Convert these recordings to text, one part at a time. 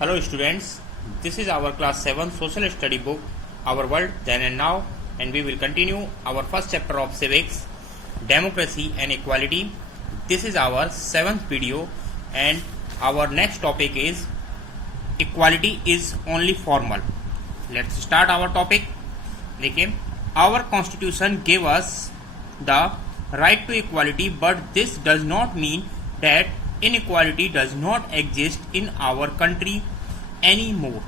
Hello students, this is our class 7 social study book, Our World Then and Now, and we will continue our first chapter of civics, democracy and equality. This is our 7th video and our next topic is equality is only formal. Let's start our topic. देखिए, our constitution gave us the right to equality, but this does not mean that inequality does not exist in our country anymore.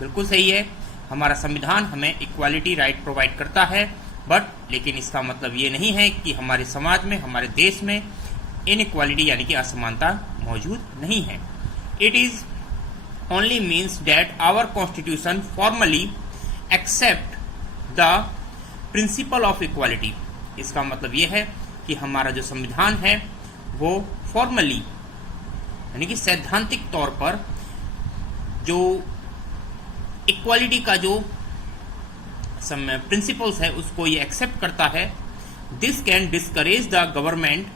बिल्कुल सही है, हमारा संविधान हमें equality right provide करता है, but लेकिन इसका मतलब ये नहीं है कि हमारे समाज में, हमारे देश में इनइक्वालिटी यानी कि असमानता मौजूद नहीं है. It is only means that our constitution formally accept the principle of equality. इसका मतलब ये है कि हमारा जो संविधान है वो फॉर्मली यानी कि सैद्धांतिक तौर पर जो इक्वालिटी का जो प्रिंसिपल्स है उसको ये एक्सेप्ट करता है. This can discourage the government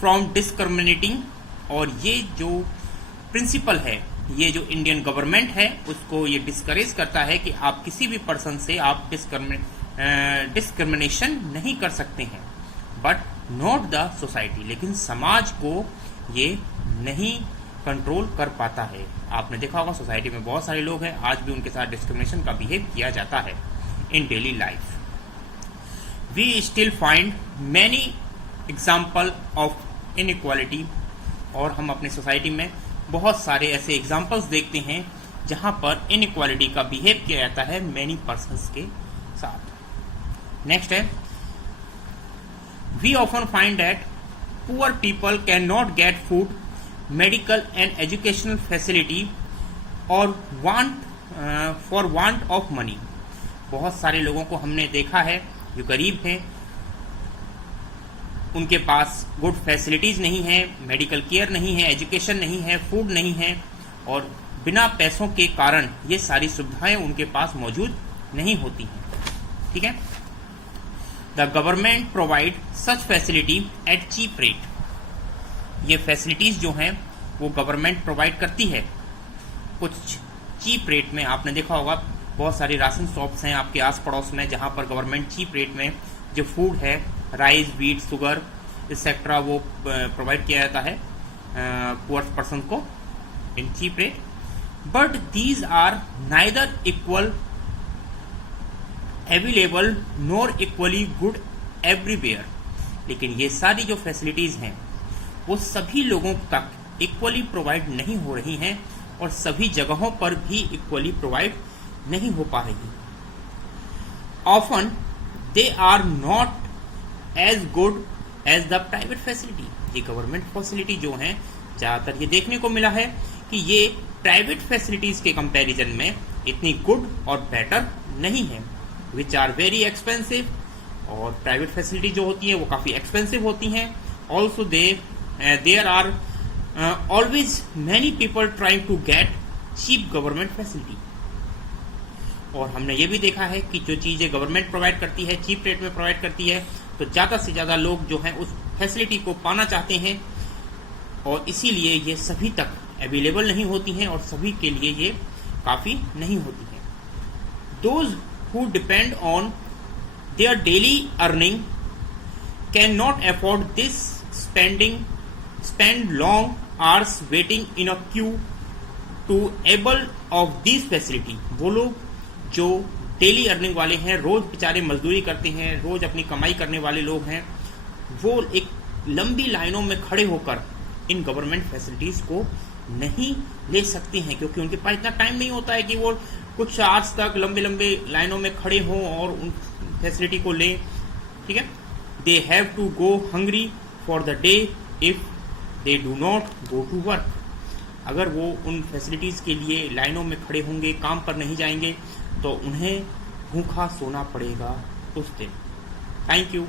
from discriminating. और ये जो प्रिंसिपल है, ये जो इंडियन गवर्नमेंट है उसको ये डिस्करेज करता है कि आप किसी भी पर्सन से आप डिस्क्रिमिनेशन नहीं कर सकते हैं, बट नॉट द सोसाइटी. लेकिन समाज को ये नहीं कंट्रोल कर पाता है. आपने देखा होगा सोसाइटी में बहुत सारे लोग हैं, आज भी उनके साथ डिस्क्रिमिनेशन का बिहेव किया जाता है in daily life. We still find many example of inequality. और हम अपने सोसाइटी में बहुत सारे ऐसे एग्जाम्पल्स देखते हैं जहां पर इनइक्वालिटी का बिहेव किया जाता है मैनी पर्सन्स के साथ. नेक्स्ट है, we often find that poor people can not get food, medical and educational facility और फॉर वांट ऑफ मनी. बहुत सारे लोगों को हमने देखा है जो गरीब हैं, उनके पास गुड फैसिलिटीज नहीं है, मेडिकल केयर नहीं है, एजुकेशन नहीं है, फूड नहीं है, और बिना पैसों के कारण ये सारी सुविधाएं उनके पास मौजूद नहीं होती हैं. ठीक है. The government provide such facility at cheap rate. ये फैसिलिटीज जो हैं वो गवर्नमेंट प्रोवाइड करती है कुछ चीप रेट में. आपने देखा होगा बहुत सारी राशन शॉप्स हैं आपके आस पड़ोस में जहां पर गवर्नमेंट चीप रेट में जो फूड है, राइस, व्हीट, शुगर एक्सेट्रा, वो प्रोवाइड किया जाता है पुअर पर्सन को in cheap rate. But these are neither equal available nor equally good everywhere. लेकिन ये सारी जो फैसिलिटीज हैं वो सभी लोगों तक इक्वली प्रोवाइड नहीं हो रही हैं और सभी जगहों पर भी इक्वली प्रोवाइड नहीं हो पा रही. Often they are not as good as the private facility. ये गवर्नमेंट फैसिलिटी जो हैं ज़्यादातर ये देखने को मिला है कि ये प्राइवेट फैसिलिटीज के कंपैरिजन में इतनी गुड और बेटर नहीं है, विच आर वेरी एक्सपेंसिव. और प्राइवेट फैसिलिटी जो होती है वो काफ़ी एक्सपेंसिव होती हैं. Also there are always many people trying to get cheap government facility. और हमने ये भी देखा है कि जो चीज़ें गवर्नमेंट प्रोवाइड करती है, चीप रेट में प्रोवाइड करती है, तो ज़्यादा से ज़्यादा लोग जो हैं उस फैसिलिटी को पाना चाहते हैं और इसीलिए ये सभी तक अवेलेबल नहीं होती हैं और सभी के लिए ये काफ़ी नहीं होती हैं. Those who depend on their daily earning can not afford this spend long hours waiting in a queue to able of these facility. वो लोग जो डेली अर्निंग वाले हैं, रोज बेचारे मजदूरी करते हैं, रोज अपनी कमाई करने वाले लोग हैं, वो एक लंबी लाइनों में खड़े होकर इन गवर्नमेंट फैसिलिटीज को नहीं ले सकते हैं क्योंकि उनके पास इतना टाइम नहीं होता है कि वो कुछ आवर्स तक लंबे लंबे लाइनों में खड़े हों और उन फैसिलिटी को लें. ठीक है. They have to go hungry for the day if they do not go to work. अगर वो उन फैसिलिटीज़ के लिए लाइनों में खड़े होंगे, काम पर नहीं जाएंगे, तो उन्हें भूखा सोना पड़ेगा उस दिन. Thank you.